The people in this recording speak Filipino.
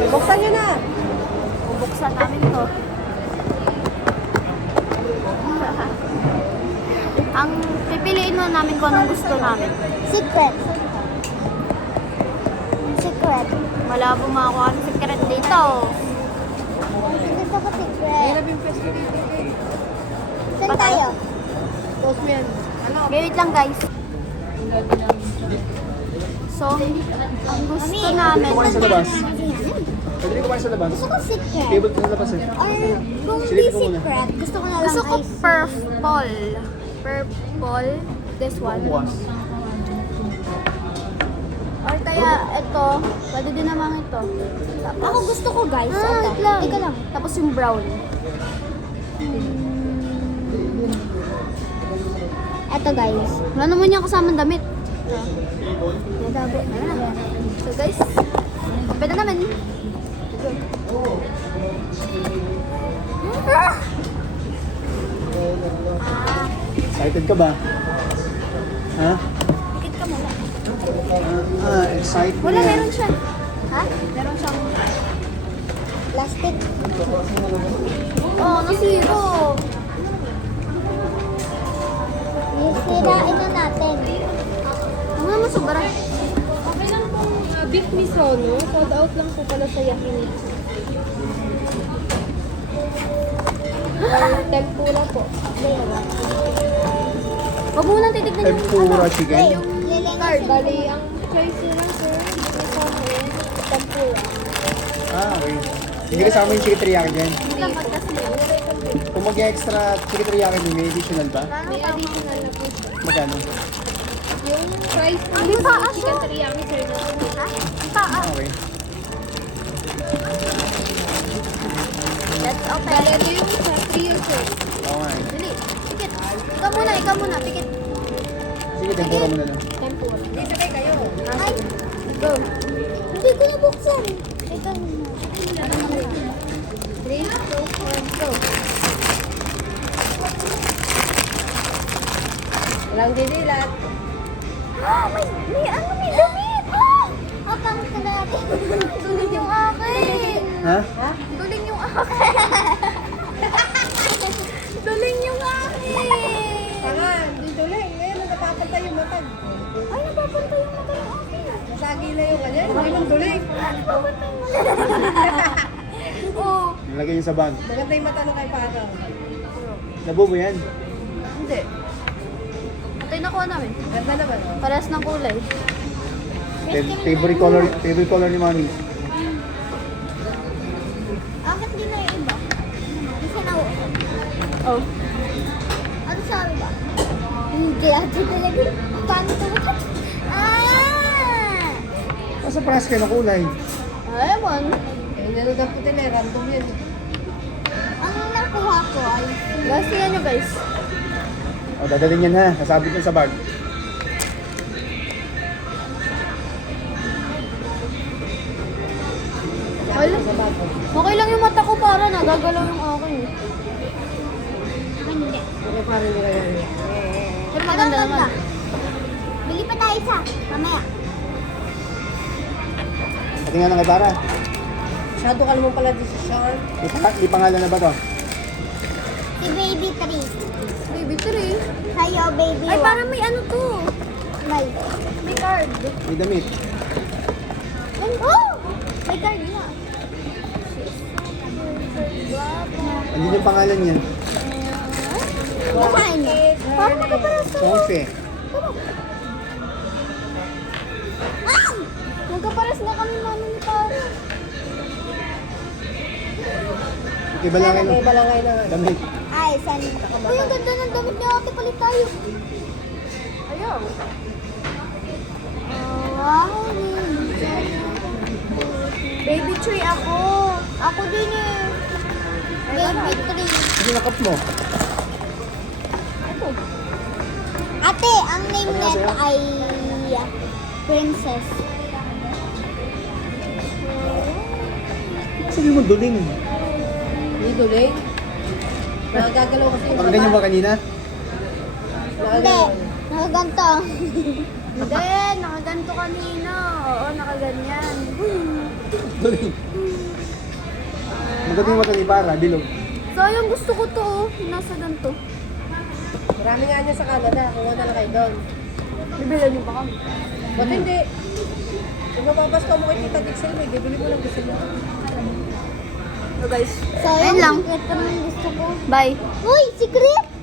Buksan nyo na. Bubuksan namin to. Ang pipiliin mo namin kung anong gusto namin. Secret. Secret. Malabo makakuha ng secret dito. Gusto ko secret. Hirap yung festivality eh. Saan tayo? Post mo yan. Ano? Wait lang guys. So, ang gusto namin. Kumain sa labas. Pwede rin kumain sa labas. Gusto ko secret. Table sa labas eh. Or kung di Silipin ko muna. secret, gusto ko na lang Gusto ko ice. purple. Purple. This one. Bukas. Or kaya ito. Pwede din naman ito. Tapos, Ako gusto ko guys. Ah, ito. wait lang. Ika lang. Tapos yung brown. Ito guys. Wala naman yung kasamang damit. Nagabo. So guys, pwede naman. Excited ka ba? Ha? Tikit ka muna. Excited. Wala, meron siya. Ha? Meron siyang... Plastic. Oh, nasiro. Sirain na natin. Ang nga masubara. Okay lang pong beef miso, no? Sold out lang po pala sa yakiniku. Or tempura po. Huwag mo nang titignan yung Tempura chicken. yung Lilinisin card. Bali, ang choice nyo lang, sir, miso and tempura. Okay. Hindi kasama yung chicken teriyaki dyan. Hindi lang pagkas na yun. Kung mag-extra chicken teriyaki, may additional ba? May additional na po, sir. Magkano? Yung price po May yung paa chicken siya. teriyaki, sir, na Ha? Ang paa. Okay. That's okay. Bali, ito yung sa trio, sir. Oo nga eh. Dali. Pikit. Ikaw muna. Pikit. Sige, tempura mo na lang. Tempura. Ay, Go. hindi ko nabuksan. Ito. 3, 2, 1, go. Walang didilat. May damit. Kapang ka natin. Duling yung akin. Ha? Duling yung akin. Duling yung akin. Tanga, di tuloy. Ngayon, napapantay yung matag. Ay, napapantay yung mata ng akin. Masagi na yung kanya. Hindi mong tuloy. Napapantay yung mata. Oo. Nalagay niyo sa bag. Maganda yung mata na kay Pata. Nabubo yan. Hindi. Ito yung nakuha namin. Ganda naman. Parehas ng kulay. Favorite color ni Mami. Bakit di na yung iba? Kasi na Oh. ano sabi ba? Hindi ate talaga. Paano ito? Ah! Nasa paras kayo ng kulay. Ay, ewan. Eh, nanogang puti na, random yan. Ang nakuha ko ay Guys, tingnan nyo guys. O, dadalhin yan ha. Nasabit yan sa bag. Hala. Okay lang yung mata ko para nagagalaw yung akin. hindi. Okay, parang nila yan. Pero maganda naman. Bili pa tayo isa. Mamaya. Patingnan ng kay Para. Masyado ka naman pala decision. Di pangalan na ba to? Si Baby 3. Baby 3. Sa'yo, Baby 1. Ay, parang may ano to. May. May card. May damit. Oh! May card na. Andun yung pangalan niya. Basahin mo. Parang magkaparas to. Sonfe. Ah! Magkaparas na kami mami ni Taro. Ikibalangay May ng balangay na. damit. Ay, san? Uy, ang ganda ng damit ni ate. Palit tayo. Ayaw. Wow. Baby 3 ako. Ako din eh. Baby 3. Sige, nakap mo. Ate, ang name nito ay Princess. Sabi mo, duling. Hindi tuloy. Nakagagalaw kasi yung Pang ganyan ba kanina? Hindi, nakaganto. Hindi, nakaganto kanina. Oo, nakaganyan. Duling. Maganda yung mata ni para, bilog. Sayang, gusto ko to oh. Nasa ganito. Marami nga niya sa Canada. Kuha na lang kayo doon. Bibilan niyo ba kami? Ba't hindi? Kung mapapas ka mo kay Tita Dixel, may bibili mo lang gusto mo. So guys, Sayang, ayun lang. secret pa naman gusto ko. Bye. Uy, secret!